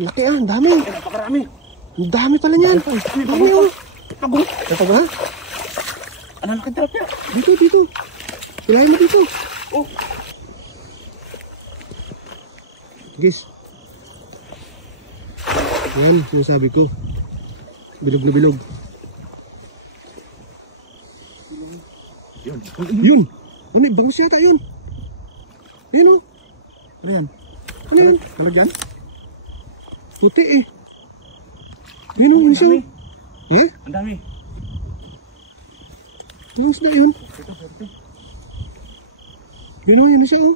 Laki ah, ang dami. Ay, napakarami. Ang dami pala niyan. Ang dami oh. Pagong. Kapag ha? Ano na tilapia? Dito. Kulahin mo dito. Oh. Guys. Yan, sinasabi ko. Bilog na bilog. Yun. Yun! Ano, bangus yata yun. Ayun o. Ano yan? Ano yan? Kalagyan? Puti eh. Ayun o, ano siya? Eh? Ang dami. Bangus na yun. Yun o, yun siya o.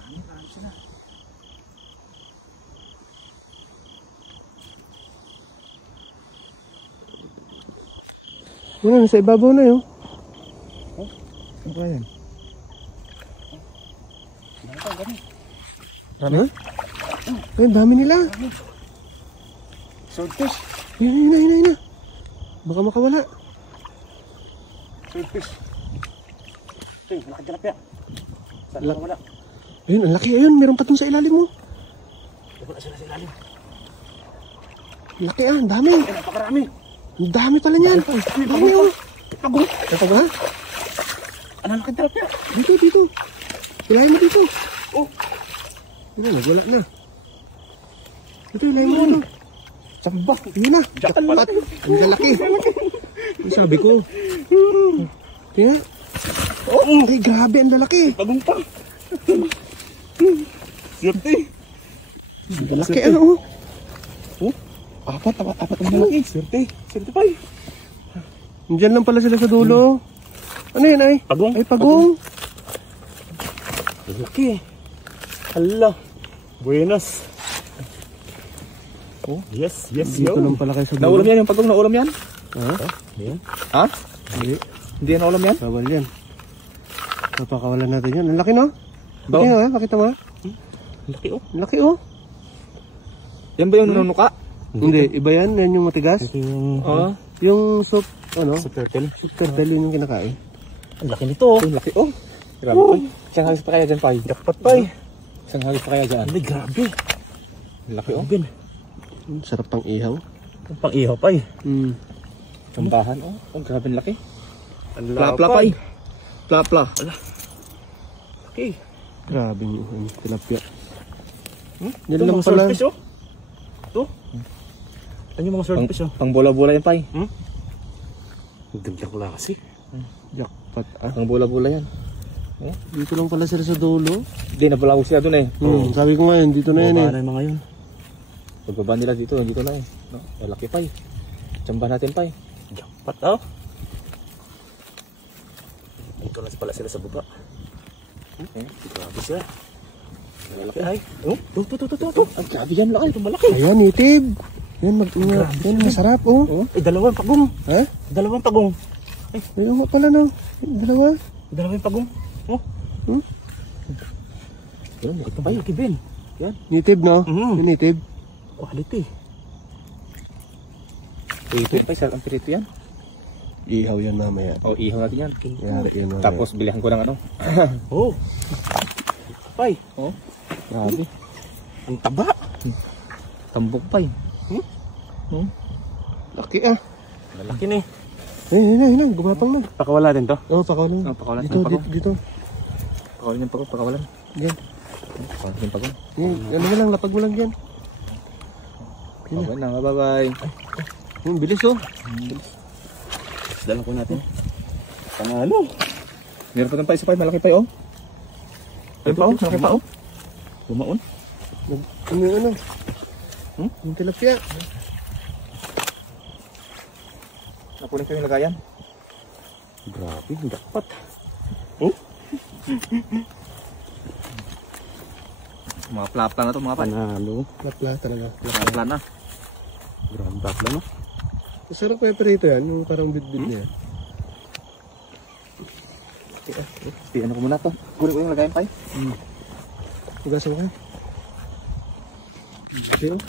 Marami siya na. Ano, nasa ibabaw na yun. Ano ba yan? Ano? Ay, dami nila. Swordfish. Yun na. Baka makawala. Swordfish. Ito yung malaki tilapia. Saan na wala? Ayun, ang laki. Ayun, meron pa dun sa ilalim mo. Wala sila sa ilalim. Laki ah, ang dami. Ay, napakarami. Ang dami pala niyan. Ang dami oh. Pagong. Kapag ha? Ano na tilapia? Dito. Kulahin mo dito. Oh. Ano, nagwala na. Ito, ilahin mo ano. Samba. Yun na. Jackpot. Ang lalaki. Ang sabi ko. Kaya? Oh. Ay, grabe, ang lalaki. Pagong pa. Swerte. Ang lalaki ano oh. Oh. Apat ang malaki. Swerte pa eh. Diyan lang pala sila sa dulo. Ano yan ay? Pagong. Ay, pagong. Laki. Hala. Buenas. Oh, yes, Dito lang pala kayo sa dulo. Naulam yan yung pagong, naulam yan? Ha? Yan. Ha? Hindi. Hindi yan naulam yan? Bawal yan. Napakawalan natin yan. Ang laki no? Baw. Laki no, pakita mo ha? Laki oh. Ang laki oh. Yan ba yung nanunuka? Hindi, iba yan. Yan yung matigas. Ito yung... Yung soup, ano? Sa turtle. Soup turtle yung kinakain. Ang laki nito oh. Ang laki oh. Grabe oh. Isang hagis pa kaya dyan, Pai? Dapat, Pai. Isang hagis pa kaya dyan? Ay, grabe. Ang laki oh. Sarap pang ihaw. Pang ihaw, Pai. Sambahan oh. Ang grabe ang laki. Plapla, Pai. Plapla. Laki. Grabe yung tilapia. Yan lang mga pala. swordfish oh. Ito. Ano yung mga swordfish oh? Pang bola-bola yan, Pai. Ang ganda ko lang kasi. Jackpot ah. Pang bola-bola yan. Dito lang pala sila sa dulo. Hindi, nabalaw siya dun eh. Sabi ko ngayon, dito na yan eh. Baba na yung mga yun. Pagbaba nila dito na eh. No? Malaki pa eh. Tsamba natin pa eh. Jackpot oh. Dito lang pala sila sa baba. Grabe sila. Malaki ay. Oh, ito. Ang grabe yan laki. Ito malaki. Ayan, native. Yan, masarap oh. Eh, dalawang pagong. Ha? Dalawang pagong. Ayun nga pala no. Dalawa. Dalawang pagong. Oh. Yan, ito ba yung kibin? Yan. Native no? Yung native. Quality. Ito pa isa ang pirito yan. Ihaw yan mamaya. Oh, ihaw natin yan. Yari yun mamaya. Tapos bilihan ko ng ano. Oh. Pay. Oh. Grabe. Ang taba. Tambok pay. Laki ah. Malaki na eh. Ayun, gumapang na. Pakawala din to? Oo, pakawalan. Oh, pakawalan. Dito. Pakawalan yung pagong, pakawalan. Yan. Pakawalan yung pagong. Ano mo lang, lapag mo lang yan. Okay na, bye-bye. Yung bilis oh. Dala ko natin. Panalo. Meron pa ng pa isa pa, malaki pa oh. Ayun pa oh, malaki pa oh. Lumaon. Ano? Yung tilapia. Napunin ko yung lagayan. Grabe, dapat. Oh. Mga plapla na to mga panalo. Plapla talaga. Plapla na. Grabe plapla no. Masarap pa yung perito yan, yung parang bit-bit niya. Ano ko muna to. Kunin ko yung lagayan pa eh. Hugasan ko. Okay oh.